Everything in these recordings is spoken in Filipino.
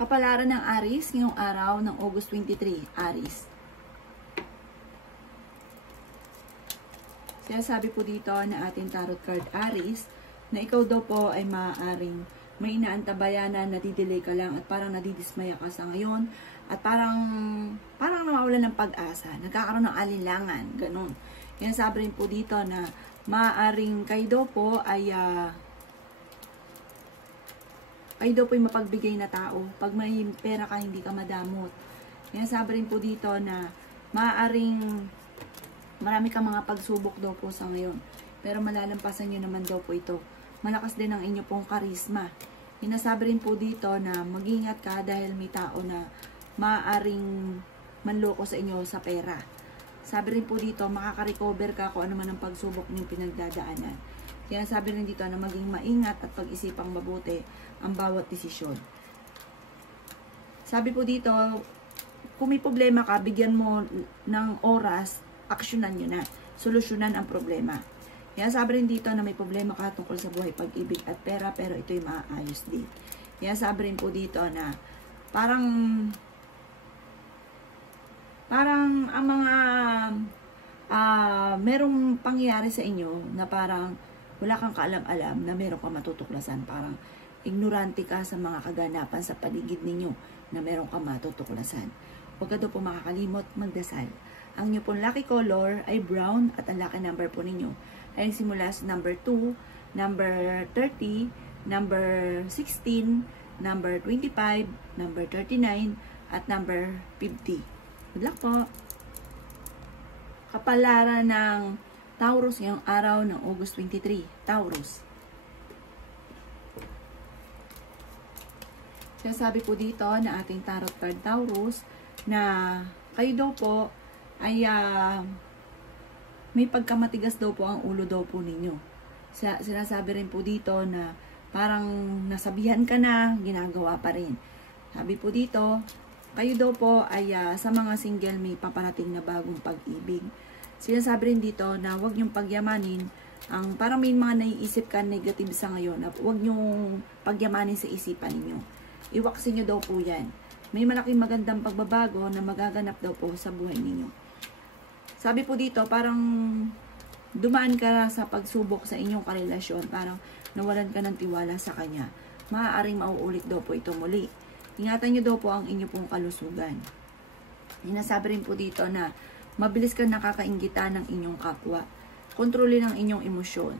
Kapalaran ng Aries ngayong araw ng August 23, Aries. Sinasabi po dito na ating tarot card Aries na ikaw daw po ay maaaring may inaantabayanan, nadidelay ka lang at parang nadidismaya ka sa ngayon at parang nawawalan ng pag-asa, nagkakaroon ng alinlangan, ganun. Yan sabi rin po dito na maaaring kayo daw po ay mapagbigay na tao. Pag may pera ka, hindi ka madamot. Yan sabi rin po dito na maaaring marami kang mga pagsubok daw po sa ngayon. Pero malalampasan nyo naman daw po ito. Malakas din ang inyo pong karisma. Inasabi rin po dito na mag-ingat ka dahil may tao na maaaring manloko sa inyo sa pera. Sabi rin po dito, makaka-recover ka kung ano man ang pagsubok ng pinagdadaanan. Kaya sabi rin dito na maging maingat at pag-isipang mabuti ang bawat desisyon. Sabi po dito, kung may problema ka, bigyan mo ng oras, aksyonan nyo na, solusyonan ang problema. Kaya sabi rin dito na may problema ka tungkol sa buhay, pag-ibig at pera, pero ito'y maayos din. Kaya sabi rin po dito na parang ang mga merong pangyayari sa inyo na parang wala kang kaalam-alam na meron kang matutuklasan. Parang ignorante ka sa mga kaganapan sa paligid ninyo na meron kang matutuklasan. Huwag ka daw po makakalimot magdasal. Ang inyo pong lucky color ay brown at ang lucky number po ninyo ay simula sa number 2, number 30, number 16, number 25, number 39, at number 50. Good luck po! Kapalaran ng Taurus ngayong araw ng August 23. Taurus. Kaya sabi po dito na ating tarot card Taurus na kayo daw po ay may pagkamatigas daw po ang ulo daw po ninyo. Sinasabi rin po dito na parang nasabihan ka na, ginagawa pa rin. Sabi po dito, kayo daw po ay sa mga single may paparating na bagong pag-ibig. Sinasabi rin dito na huwag niyong pagyamanin ang parang may mga naiisip ka negative sa ngayon. Huwag niyong pagyamanin sa isipan ninyo. Iwaksin niyo daw po yan. May malaking magandang pagbabago na magaganap daw po sa buhay ninyo. Sabi po dito, parang dumaan ka sa pagsubok sa inyong karelasyon. Parang nawalan ka ng tiwala sa kanya. Maaaring mauulit daw po ito muli. Ingatan niyo daw po ang inyong pong kalusugan. Sinasabi rin po dito na mabilis kang nakakainggita ng inyong kapwa. Kontrolin ang inyong emosyon.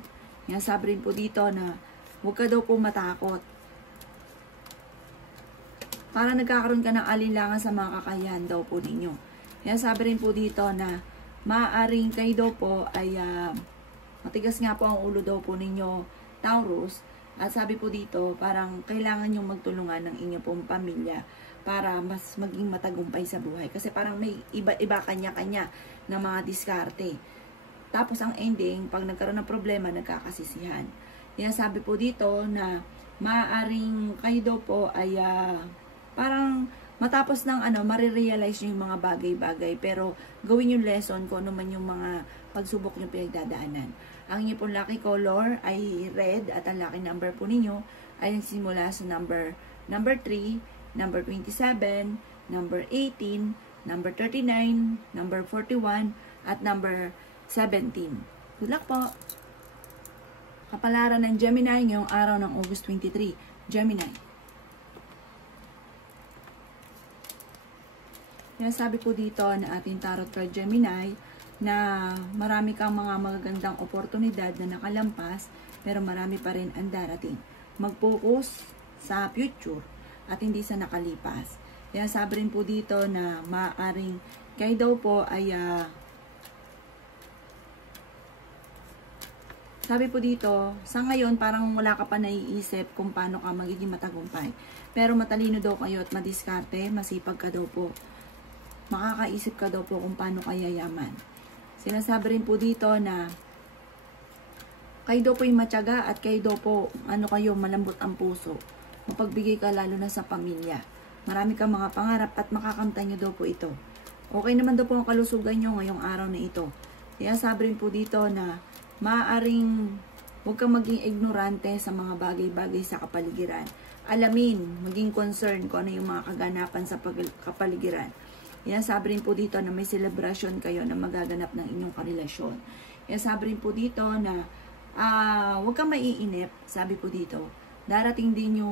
Sinasabi rin po dito na huwag ka daw po matakot. Para nagkakaroon ka ng alinlangan sa mga kakayahan daw po ninyo. Sinasabi rin po dito na maaaring kayo daw po ay matigas nga po ang ulo daw po ninyo, Taurus. At sabi po dito, parang kailangan nyong magtulungan ng inyong pong pamilya para mas maging matagumpay sa buhay. Kasi parang may iba kanya-kanya na mga diskarte. Tapos ang ending, pag nagkaroon ng problema, nagkakasisihan. Kaya sabi po dito na maaaring kayo daw po ay parang matapos ng marirealize nyo yung mga bagay-bagay. Pero gawin yung lesson kung ano man yung mga pagsubok yung pinagdadaanan. Ang inyo pong lucky color ay red at ang lucky number po ninyo ay nagsimula sa number 3, number 27, number 18, number 39, number 41, at number 17. Good luck po! Kapalaran ng Gemini ngayong araw ng August 23. Gemini. Kaya sabi po dito na ating tarot card Gemini na marami kang mga magagandang oportunidad na nakalampas pero marami pa rin ang darating. Mag-focus sa future at hindi sa nakalipas. Kaya sabi rin po dito na maaaring kayo daw po ay sabi po dito, sa ngayon parang wala ka pa naiisip kung paano ka magiging matagumpay. Pero matalino daw kayo at madiskarte, masipag ka daw po. Makakaisip ka daw po kung paano ka yayaman. Sinasabi rin po dito na kayo daw po yung matyaga at kayo daw po, malambot ang puso. Mapagbigay ka lalo na sa pamilya. Marami kang mga pangarap at makakamtan nyo daw po ito. Okay naman daw po ang kalusugan nyo ngayong araw na ito. Kaya sabi rin po dito na maaaring huwag kang maging ignorante sa mga bagay-bagay sa kapaligiran. alamin, maging concern kung ano yung mga kaganapan sa kapaligiran. Yan, sabi rin po dito na may celebration kayo na magaganap ng inyong karelasyon. Yan, sabi rin po dito na huwag kang maiinip, sabi po dito. Darating din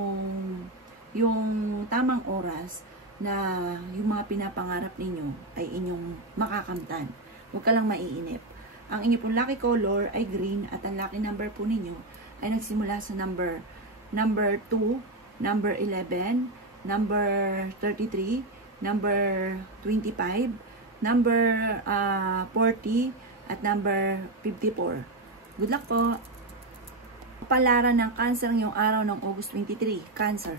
yung tamang oras na yung mga pinapangarap ninyo ay inyong makakamtan. Huwag ka lang maiinip. Ang inyo pong lucky color ay green at ang lucky number po ninyo ay nagsimula sa number 2, number 11, number 33, number 25, number 40, at number 54. Good luck po! Kapalaran ng Cancer ngayong araw ng August 23. Cancer.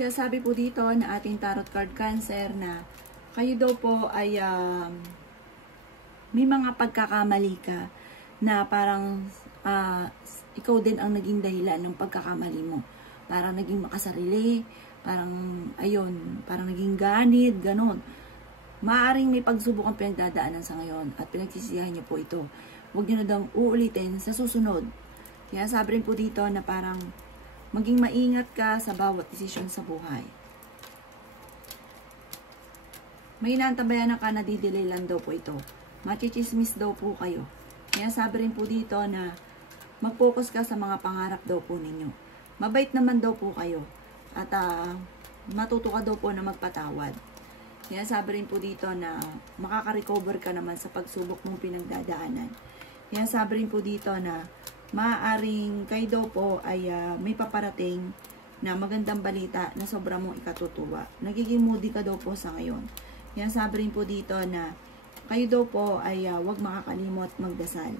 Sabi po dito na ating tarot card Cancer na kayo daw po ay may mga pagkakamali ka na parang ikaw din ang naging dahilan ng pagkakamali mo. Parang naging makasarili, parang ayun, parang naging ganid, ganon. Maaring may pagsubok ang pinagdadaanan sa ngayon at pinagsisiyahan niyo po ito. Huwag niyo na daw uulitin sa susunod. Kaya sabi rin po dito na parang maging maingat ka sa bawat desisyon sa buhay. May inaantabayan ka na didelay lang daw po ito. Machichismis daw po kayo. Kaya sabi rin po dito na mag-focus ka sa mga pangarap daw po ninyo. Mabait naman daw po kayo. At matuto ka daw po na magpatawad. Kaya sabi rin po dito na makaka-recover ka naman sa pagsubok mong pinagdadaanan. Kaya sabi rin po dito na maaaring kayo daw po ay may paparating na magandang balita na sobra mong ikatutuwa. Nagiging moody ka daw po sa ngayon. Kaya sabi rin po dito na kayo daw po ay huwag makakalimot magdasal.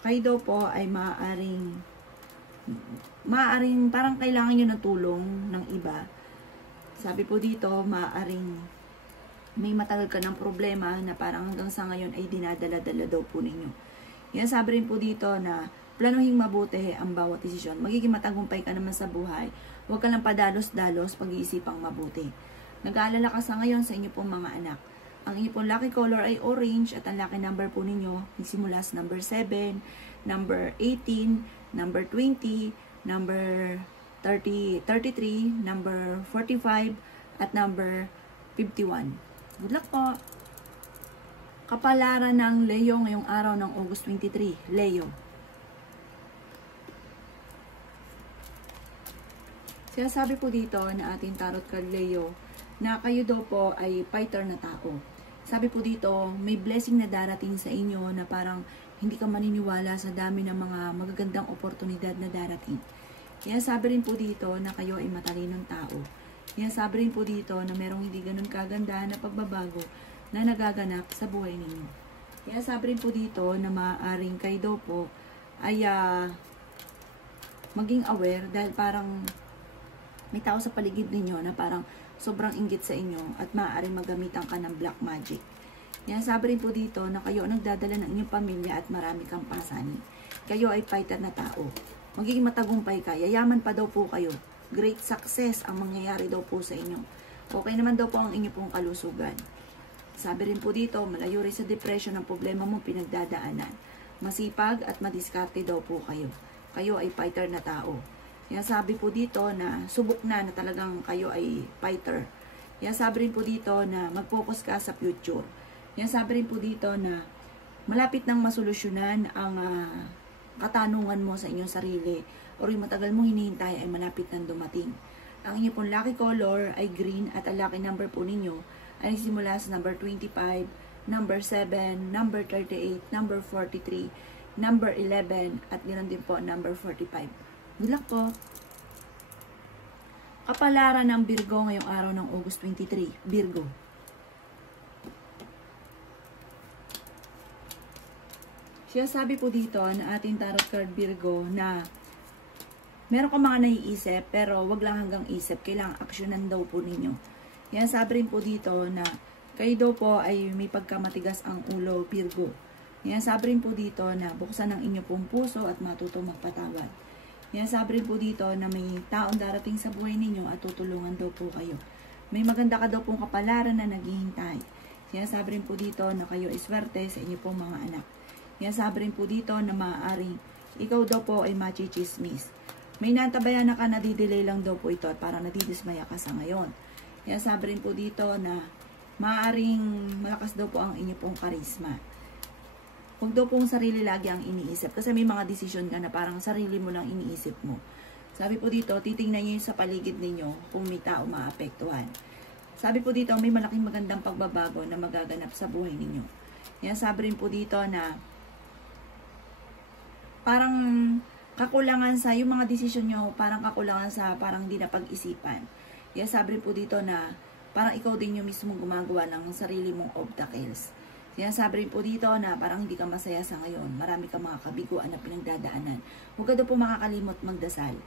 Kayo daw po ay maaaring parang kailangan nyo ng tulong ng iba. Sabi po dito, maaaring may matagal ka ng problema na parang hanggang sa ngayon ay dinadala-dala daw po ninyo. Yan, sabi rin po dito na planuhin mabuti ang bawat desisyon. Magiging matagumpay ka naman sa buhay. Huwag ka lang padalos-dalos, pag-iisipang mabuti. Nag-aalala ka sa ngayon sa inyo pong mga anak. Ang inyo pong lucky color ay orange at ang lucky number po ninyo nagsimula sa number 7, number 18, number 20, number 33, number 45, at number 51. Good luck po! Kapalaran ng Leo ngayong araw ng August 23. Leo. Kaya sabi po dito na ating tarot card Leo na kayo daw po ay fighter na tao. Sabi po dito, may blessing na darating sa inyo na parang hindi ka maniniwala sa dami ng mga magagandang oportunidad na darating. Kaya sabi rin po dito na kayo ay matalinong tao. Kaya sabi rin po dito na merong hindi ganun kaganda na pagbabago na nagaganap sa buhay ninyo. Kaya sabi rin po dito na maaaring kayo daw po ay maging aware dahil parang may tao sa paligid ninyo na parang sobrang inggit sa inyo at maaaring magamitan ka ng black magic. Kaya sabi rin po dito na kayo ang nagdadala ng inyong pamilya at marami kang pasanin. Kayo ay fighter na tao. Magiging matagumpay ka. Yayaman pa daw po kayo. Great success ang mangyayari daw po sa inyo. Okay naman daw po ang inyong pong kalusugan. Sabi rin po dito, malayo rin sa depression ang problema mo pinagdadaanan. Masipag at madiskarte daw po kayo. Kayo ay fighter na tao. Kaya sabi po dito na subok na talagang kayo ay fighter. Kaya sabi rin po dito na mag-focus ka sa future. Kaya sabi rin po dito na malapit nang masolusyonan ang katanungan mo sa inyong sarili o yung matagal mo hinihintay ay malapit nang dumating. Ang inyong pong lucky color ay green at ang lucky number po ninyo ay simula sa number 25, number 7, number 38, number 43, number 11, at ganoon din po number 45. Good luck po! Kapalaran ng Virgo ngayong araw ng August 23. Virgo. Siya sabi po dito na ating tarot card Virgo na meron ka mga naiisip pero wag lang hanggang isip. Kailangang aksyonan daw po ninyo. Yan sabi rin po dito na kayo daw po ay may pagkamatigas ang ulo Virgo. Yan sabi rin po dito na buksan ang inyo pong puso at matutong magpatawad. Yan sabi rin po dito na may taong darating sa buhay ninyo at tutulungan daw po kayo. May maganda ka daw pong kapalaran na naghihintay. Yan sabi rin po dito na kayo iswerte sa inyo pong mga anak. Yan sabi rin po dito na maaaring ikaw daw po ay machichismis. May natabayan na ka, nadidelay lang daw po ito at parang nadidismaya ka sa ngayon. Kaya sabi rin po dito na maaaring malakas daw po ang inyo pong karisma. Huwag daw pong sarili lagi ang iniisip. Kasi may mga desisyon ka na parang sarili mo lang iniisip mo. Sabi po dito, titingnan nyo sa paligid ninyo kung may tao maapektuhan. Sabi po dito, may malaking magandang pagbabago na magaganap sa buhay ninyo. Yan, sabi rin po dito na parang kakulangan sa, yung mga desisyon nyo, parang kakulangan sa parang hindi na pag-isipan. Yan, sabi rin po dito na parang ikaw din yung mismo gumagawa ng sarili mong obstacles. Yan, sabi rin po dito na parang hindi ka masaya sa ngayon. Marami ka mga kabiguan na pinagdadaanan. Huwag ka daw po makakalimot magdasal.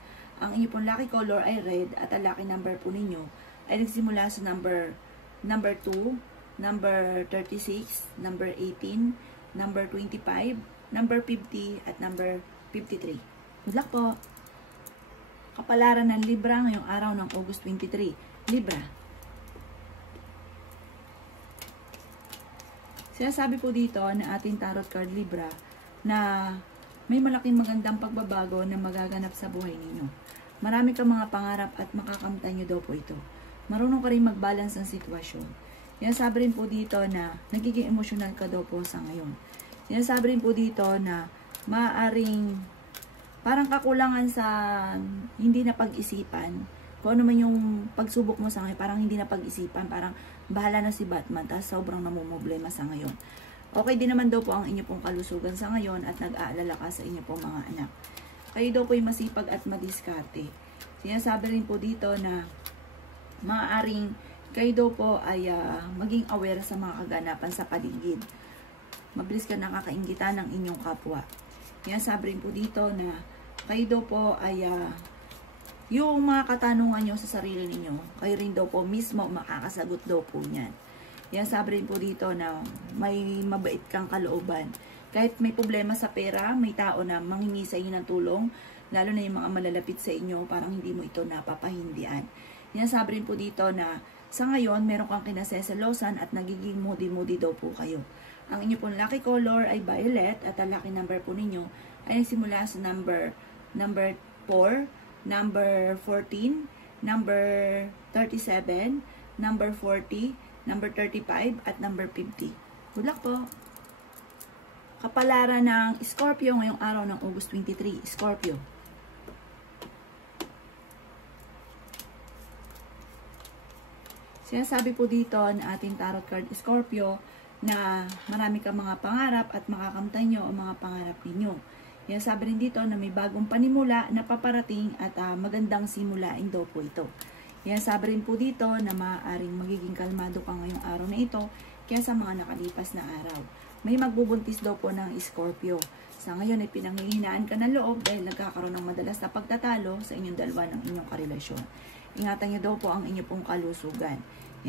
Ang inyo pong lucky color ay red at ang lucky number po ninyo ay nagsimula sa number 2, number 36, number 18, number 25, number 50, at number 53. Good luck po! Kapalaran ng Libra ngayong araw ng August 23. Libra. Sinasabi po dito na ating tarot card Libra na may malaking magandang pagbabago na magaganap sa buhay ninyo. Marami kang mga pangarap at makakamtan nyo daw po ito. Marunong ka rin mag-balance ng sitwasyon. Sinasabi rin po dito na nagiging emosyonal ka daw po sa ngayon. Sinasabi rin po dito na maaaring parang kakulangan sa hindi na pag-isipan. Kung ano man yung pagsubok mo sa ngayon, parang hindi na pag-isipan, parang bahala na si Batman, tapos sobrang namumblema sa ngayon. Okay din naman daw po ang inyo pong kalusugan sa ngayon at nag-aalala ka sa inyo pong mga anak. Kayo daw po ay masipag at madiskarte. Sinasabi rin po dito na maaaring kayo daw po ay maging aware sa mga kaganapan sa paligid. Mabilis ka nakakainggitan ng inyong kapwa. Sinasabi rin po dito na kayo daw po ay yung mga katanungan nyo sa sarili ninyo, kayo rin daw po mismo makakasagot daw po niyan. Sabi rin po dito na may mabait kang kalooban. Kahit may problema sa pera, may tao na manghingi sa inyo ng tulong, lalo na yung mga malalapit sa inyo, parang hindi mo ito napapahindian. Sabi rin po dito na sa ngayon, meron kang kinaseselosan at nagiging moody-moody daw po kayo. Ang inyo pong lucky color ay violet at ang lucky number po ninyo ay nagsimula sa number 4, number 14, number 37, number 40, number 35, at number 50. Good luck po! Kapalaran ng Scorpio ngayong araw ng August 23. Scorpio. Sinasabi po dito na ating tarot card Scorpio na marami kang mga pangarap at makakamtan nyo ang mga pangarap ninyo. Sabi rin dito na may bagong panimula na paparating at magandang simulain daw po ito. Sabi rin po dito na maaaring magiging kalmado ka ngayong araw na ito kaya sa mga nakalipas na araw. May magbubuntis daw po ng Scorpio. Sa ngayon ay pinanghihinaan ka ng loob dahil nagkakaroon ng madalas na pagtatalo sa inyong dalawa ng inyong karelasyon. Ingatan niyo daw po ang inyong pong kalusugan.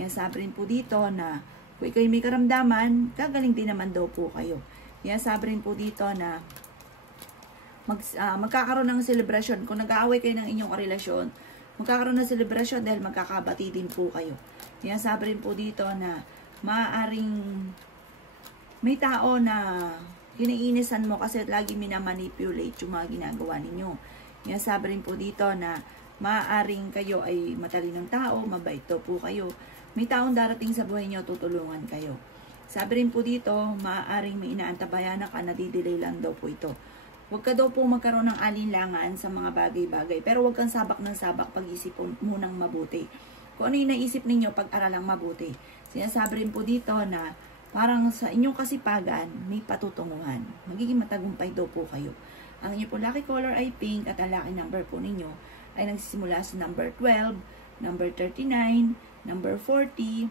Sabi rin po dito na kung kayo may karamdaman, gagaling din naman daw po kayo. Sabi rin po dito na magkakaroon ng celebration. Kung nag-aaway kayo ng inyong karelasyon, magkakaroon ng celebration dahil magkakabati din po kayo. Sabi rin po dito na maaaring may tao na kiniinisan mo kasi lagi minamanipulate yung mga ginagawa ninyo. Sabi rin po dito na maaaring kayo ay matalinong tao, mabait daw po kayo. May taong darating sa buhay nyo, tutulungan kayo. Sabi rin po dito, maaaring may inaantabayanan ka, nadidelay lang daw po ito. Huwag ka daw po magkaroon ng alinlangan sa mga bagay-bagay. Pero huwag kang sabak ng sabak, pag-isip mo ng mabuti. Kung ano yung naisip ninyo, pag-aralang mabuti. Sinasabi rin po dito na parang sa inyong kasipagan, may patutunguhan. Magiging matagumpay daw po kayo. Ang inyong po lucky color ay pink at ang lucky number po ninyo ay nagsisimula sa number 12, number 39, number 40,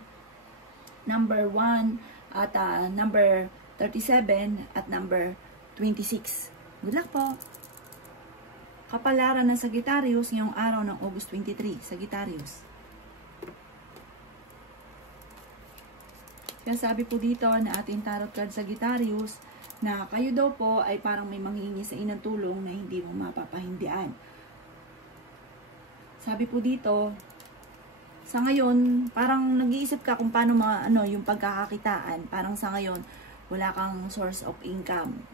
number 1, at number 37, at number 26. Good luck po! Kapalaran ng Sagittarius ngayong araw ng August 23. Sagittarius. Kaya sabi po dito na ating tarot card Sagittarius na kayo daw po ay parang may manghihingi sa inang tulong na hindi mo mapapahindian. Sabi po dito, sa ngayon, parang nag-iisip ka kung paano yung pagkakakitaan. Parang sa ngayon, wala kang source of income.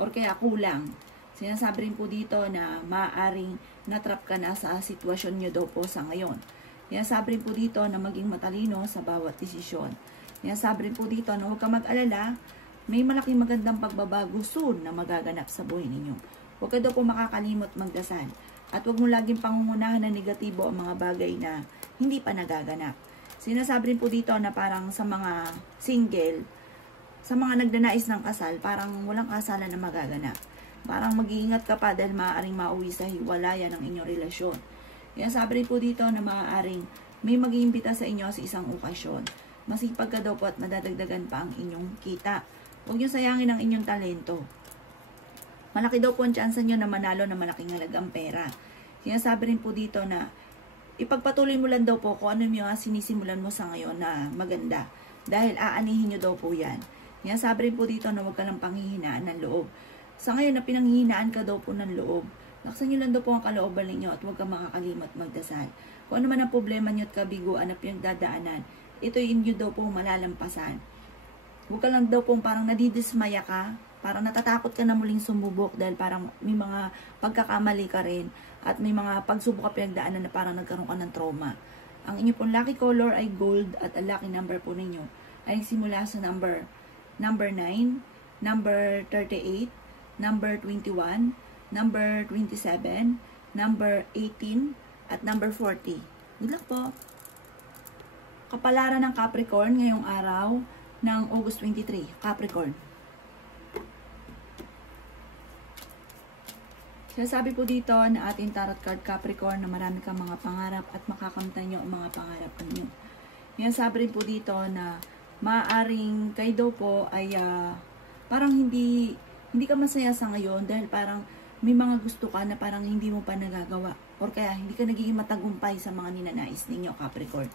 Or kaya kulang. Sinasabi rin po dito na maaaring natrap ka na sa sitwasyon nyo daw po sa ngayon. Sinasabi rin po dito na maging matalino sa bawat desisyon. Sinasabi rin po dito na huwag ka mag-alala, may malaking magandang pagbabago soon na magaganap sa buhay ninyo. Huwag ka daw po makakalimot magdasal. At huwag mo laging pangungunahan na negatibo ang mga bagay na hindi pa nagaganap. Sinasabi rin po dito na parang sa mga single, sa mga nagdanais ng kasal, parang walang kasalan na magaganap. Parang mag-iingat ka pa dahil maaaring mauwi sa hiwalayan ng inyong relasyon. Sabi rin po dito na maaaring may mag-iimbita sa inyo sa isang okasyon. Masipag ka daw po at madadagdagan pa ang inyong kita. Huwag niyo sayangin ang inyong talento. Malaki daw po ang tsansa nyo na manalo na malaking halagang pera. Sinasabi rin po dito na ipagpatuloy mo lang daw po kung ano yung sinisimulan mo sa ngayon na maganda. Dahil aanihin nyo daw po yan. Sinasabi rin po dito na huwag ka lang panghihinaan ng loob. Sa ngayon na pinanghihinaan ka daw po ng loob, laksan nyo lang daw po ang kalooban ninyo at huwag ka makakalimot magdasal. Kung ano man ang problema nyo at kabiguan na pinagdadaanan, ito inyo daw po malalampasan. Huwag ka lang daw po parang nadidismaya ka, parang natatakot ka na muling sumubok dahil parang may mga pagkakamali ka rin at may mga pagsubok ka pinagdaanan na parang nagkaroon ka ng trauma. Ang inyo pong lucky color ay gold at ang lucky number po ninyo ay simula sa number 9, number 38, number 21, number 27, number 18, at number 40. Good luck po! Kapalaran ng Capricorn ngayong araw ng August 23. Capricorn. Sinasabi po dito na ating tarot card Capricorn na marami kang mga pangarap at makakamtan nyo ang mga pangarap ninyo. Sinasabi rin po dito na maaaring kayo daw po ay parang hindi ka masaya sa ngayon dahil parang may mga gusto ka na parang hindi mo pa nagagawa or kaya hindi ka nagiging matagumpay sa mga ninanais ninyo, Capricorn.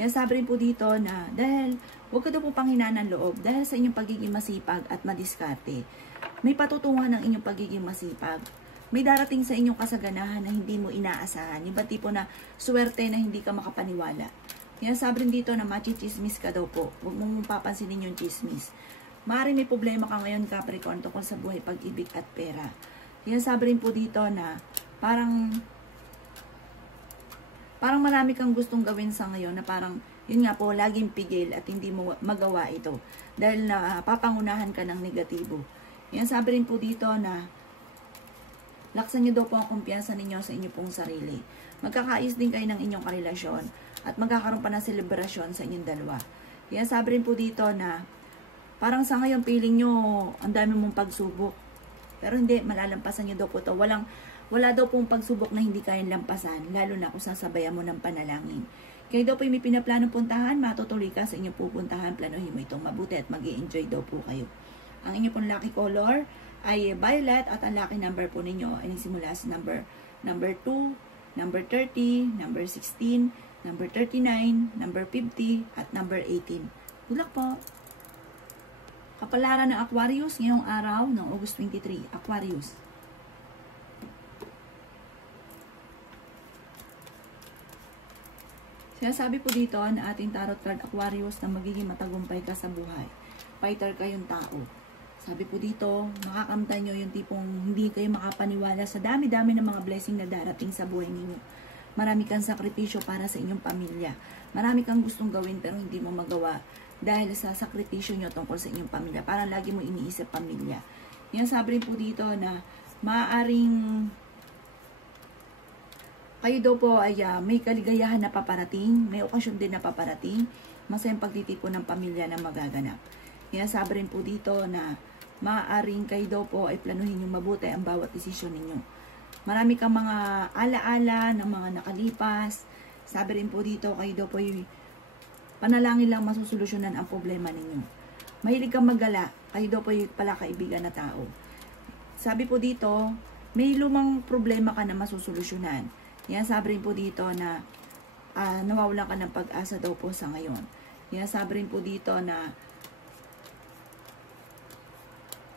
Sabi rin po dito na dahil huwag ka daw po panghinaan ng loob dahil sa inyong pagiging masipag at madiskarte. May patutungan ng inyong pagiging masipag. May darating sa inyong kasaganahan na hindi mo inaasahan. Yung tipo na swerte na hindi ka makapaniwala. Sabi rin dito na machichismis ka daw po. Huwag mong papansinin yung chismis. Maaaring may problema ka ngayon, Capricorn, tungkol sa buhay, pag-ibig at pera. Sabi rin po dito na parang marami kang gustong gawin sa ngayon na parang, yun nga po, laging pigil at hindi mo magawa ito. Dahil na papangunahan ka ng negatibo. Sabi rin po dito na laksan nyo daw po ang kumpiyansa ninyo sa inyo pong sarili. Magkakais din kayo ng inyong karelasyon at magkakaroon pa ng selebrasyon sa inyong dalawa. Sabi rin po dito na parang sa ngayon, feeling nyo, ang dami mong pagsubok. Pero hindi, malalampasan nyo daw po ito. Wala daw pong pagsubok na hindi kayang lampasan, lalo na kung sasabayan mo ng panalangin. Kaya daw po may pinaplanong puntahan, matutuloy ka sa inyong pupuntahan, planuhin mo itong mabuti at mag-i-enjoy daw po kayo. Ang inyong pong lucky color ay violet at ang lucky number po ninyo ay simula sa number 2, number 30, number 16, number 39, number 50, at number 18. Good luck po! Kapalaran ng Aquarius ngayong araw ng August 23. Aquarius. Sinasabi po dito na ating tarot card Aquarius na magiging matagumpay ka sa buhay. Fighter kayong tao. Sabi po dito, makakamtan nyo yung tipong hindi kayo makapaniwala sa dami-dami ng mga blessing na darating sa buhay ninyo. Marami kang sakripisyo para sa inyong pamilya. Marami kang gustong gawin pero hindi mo magawa dahil sa sakripisyo nyo tungkol sa inyong pamilya. Parang lagi mo iniisip pamilya. Sabi rin po dito na maaaring kayo daw po ay may kaligayahan na paparating, may okasyon din na paparating, masayang pagtitipon ng pamilya na magaganap. Sabi rin po dito na maaaring kayo daw po ay planuhin yung mabuti ang bawat desisyon ninyo. Marami kang mga alaala ng mga nakalipas. Sabi rin po dito kayo daw po ay panalangin lang masusolusyonan ang problema ninyo. Mahilig kang maggala, kayo daw po ay pala kaibigan na tao. Sabi po dito, may lumang problema ka na masusolusyonan. Sabi rin po dito na nawawalan ka ng pag-asa daw po sa ngayon. Sabi rin po dito na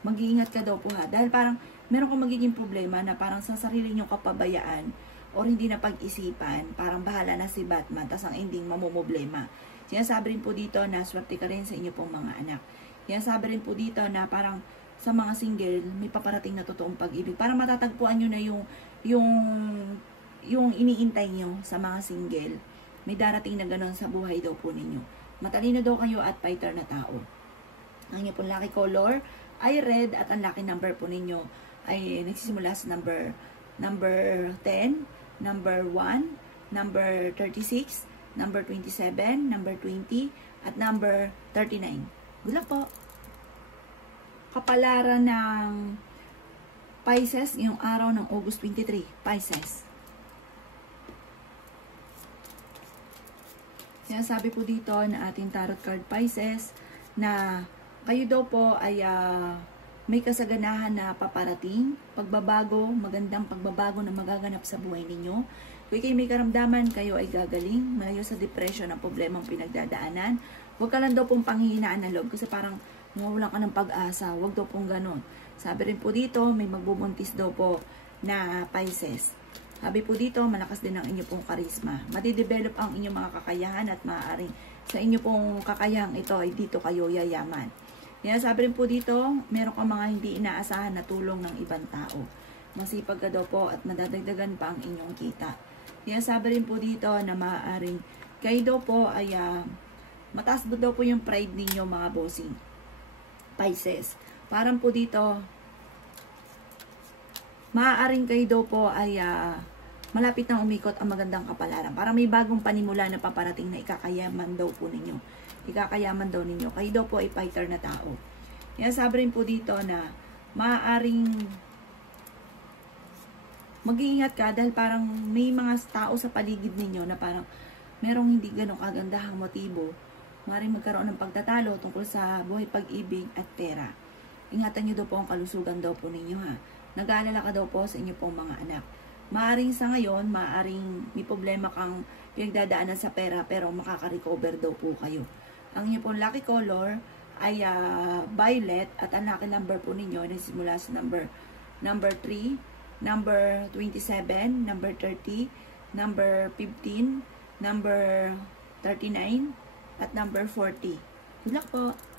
mag-iingat ka daw po ha. Dahil parang meron kang magiging problema na parang sa sarili nyo kapabayaan o hindi na pag-isipan, parang bahala na si Batman, tas ang ending mamomoblema. Sinasabi rin po dito na swerte ka rin sa inyo pong mga anak. Sinasabi rin po dito na parang sa mga single, may paparating na totoong pag-ibig. Para matatagpuan nyo na yung iniintay nyo sa mga single. May darating na ganon sa buhay daw po ninyo. Matalino daw kayo at fighter na tao. Ang inyo pong lucky color ay red at ang lucky number po ninyo ay nagsisimula sa number 10, number 1, number 36, number 27, number 20, at number 39. Good luck po! Kapalaran ng Pisces ngayong araw ng August 23. Pisces. Sinasabi po dito na ating tarot card Pisces na kayo daw po ay may kasaganahan na paparating, pagbabago, magandang pagbabago na magaganap sa buhay ninyo. Kung kayo may karamdaman, kayo ay gagaling, malayo sa depression ang problemang pinagdadaanan. Huwag ka lang daw pong panghihinaan ng loob kasi parang mawawalan ka ng pag-asa. Huwag daw pong ganon. Sabi rin po dito, may magbubuntis daw po na Pisces. Sabi po dito, malakas din ang inyo pong karisma. Madidevelop ang inyong mga kakayahan at maaaring sa inyo pong kakayahang ito ay dito kayo yayaman. Kaya sabi rin po dito, meron ka mga hindi inaasahan na tulong ng ibang tao. Masipag ka daw po at madadagdagan pa ang inyong kita. Kaya sabi rin po dito na maaaring kayo daw po ay mataas daw po yung pride ninyo mga bossing. Pisces. Parang po dito, maaaring kayo daw po ay malapit nang umikot ang magandang kapalaran. Parang may bagong panimula na paparating na ikakayaman daw po ninyo. Ikakayaman daw ninyo. Kayo daw po ay fighter na tao. Kaya sabi rin po dito na maaaring mag-iingat ka dahil parang may mga tao sa paligid ninyo na parang merong hindi ganong kagandahang motibo. Maaaring magkaroon ng pagtatalo tungkol sa buhay, pag-ibig at pera. Ingatan nyo daw po ang kalusugan daw po ninyo ha. Nag-aalala ka daw po sa inyo pong mga anak. Maaaring sa ngayon, maaaring may problema kang pinagdadaanan sa pera pero makaka-recover daw po kayo. Ang inyo pong lucky color ay violet at ang lucky number po ninyo ay simula sa number 3, number 27, number 30, number 15, number 39, at number 40. Good luck po!